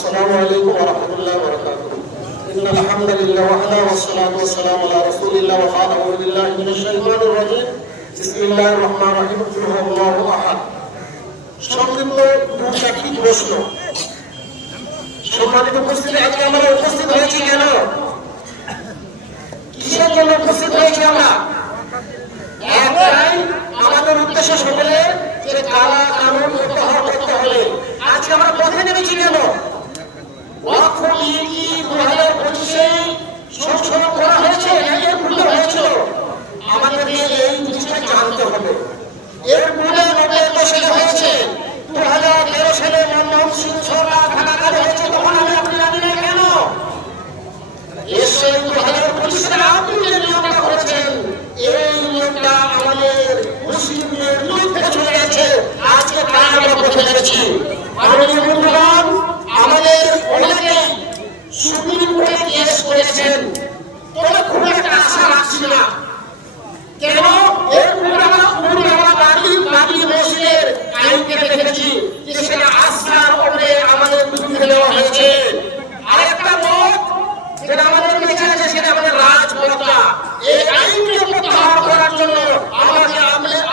আসসালামু আলাইকুম ওয়া রাহমাতুল্লাহি ওয়া বারাকাতুহু। ইন্নাল হামদালিল্লাহি ওয়াহদাহু ওয়াসসালাতু ওয়াসসালামু আলা রাসূলিল্লাহি ওয়া বা'দ। আউযু বিল্লাহি মিনাশ শাইতানির রাজীম। বিসমিল্লাহির রহমানির রহিম। কুল হুয়াল্লাহু আহাদ। সংক্ষিপ্ত দুটি প্রশ্ন। সম্মানিত উপস্থিতি, আজকে আমরা উপস্থিত হয়েছি কেন? কিসের জন্য উপস্থিত হয়েছি আমরা? একটাই আমাদের উদ্দেশ্য সকলের যে কালা কানুন প্রত্যাহার করতে হবে। আজকে আমরা পথে নেমেছি কেন? ওয়াকফ বিল কি 2025-এ সংশোধন করা হয়েছে, এর পূর্বে হয়েছিল? আমাদেরকে এই জিনিসটা জানতে হবে। এর পূর্বে 90 দশকে হয়েছে, 2013 সালে মনমোহন সিং সরকার থাকাকালে হয়েছে, তখন আমি আপনি জানি না কেন? এসে 2025-এ আপনি যে নিয়মটা করেছেন, এই নিয়মটা আমাদের মুসলিমদের বিরুদ্ধে চলে গেছে। আজকে তাই আমরা পথে নেমেছি। মাননীয় বন্ধুগণ, আমাদের অনেকেই সুপ্রিম কোর্টে কেস করেছেন, তবে খুব একটা আশা রাখছি না। কেন? এর পূর্বে আমরা বাবরি মসজিদের আইনকে দেখেছি যে সেটা আস্থার উপরে আমাদের বিরুদ্ধে নেওয়া হয়েছে। আরেকটা মত যেটা আমাদের বেঁচে আছে, সেটা আমাদের রাজপথটা। এই আইনকে প্রত্যাহার করার জন্য আমাকে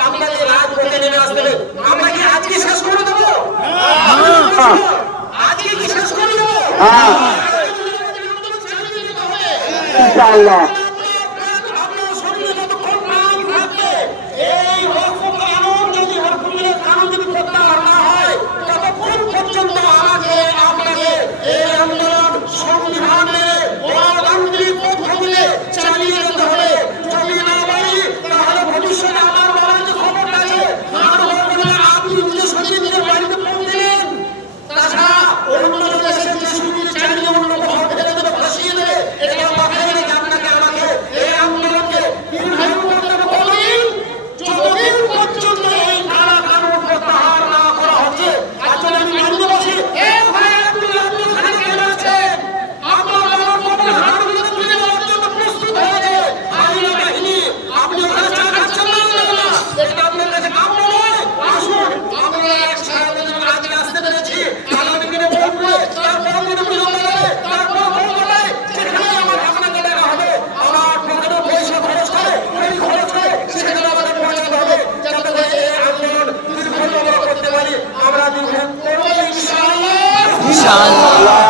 আপনাদের রাজপথে নেমে আসতে হবে। আমরা কি আজকে শেষ করে দেবো? আজকে কি শেষ করে দেবো? ইনশাআল্লাহ। ইনশাআল্লাহ।